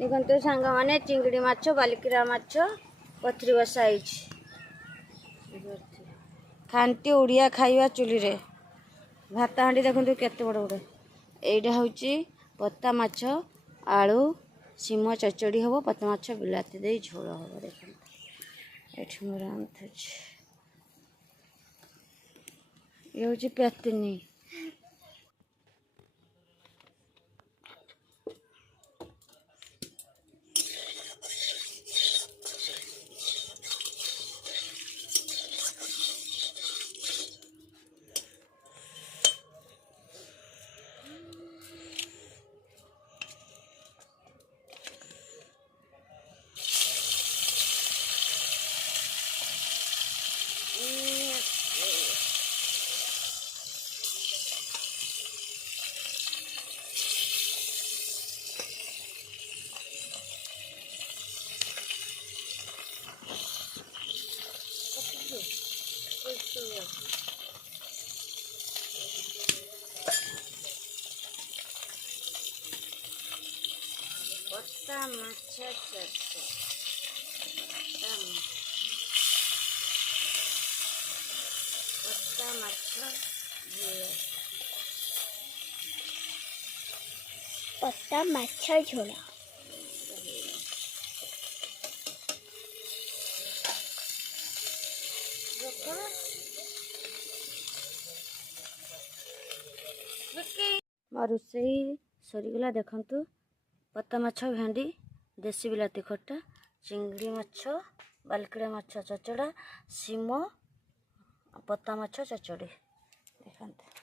देखो सांग मैंने चिंगड़ी माछ बालिकिरा माछ पथरी बसाई खाती उड़िया खाଇବା चुली भात हाँडी देखो केते बड़ बड़ एटा हूँ पत्ता माछ आलू सीम चचड़ी हम पत्ता माछ बिलाती दे झोल हम देखो ये मोर ये हूँ पेतनी पत्ता माछ पत्ता माछ पत्ता माछ झोल मोर रोसई सरीगला देखु पत्ता माछ भेंडी देसी बिलाती खट्टा चिंगड़ी माछ बालकिड़ा माछ चचड़ा सीम पत्ता माछ चचड़ी देखते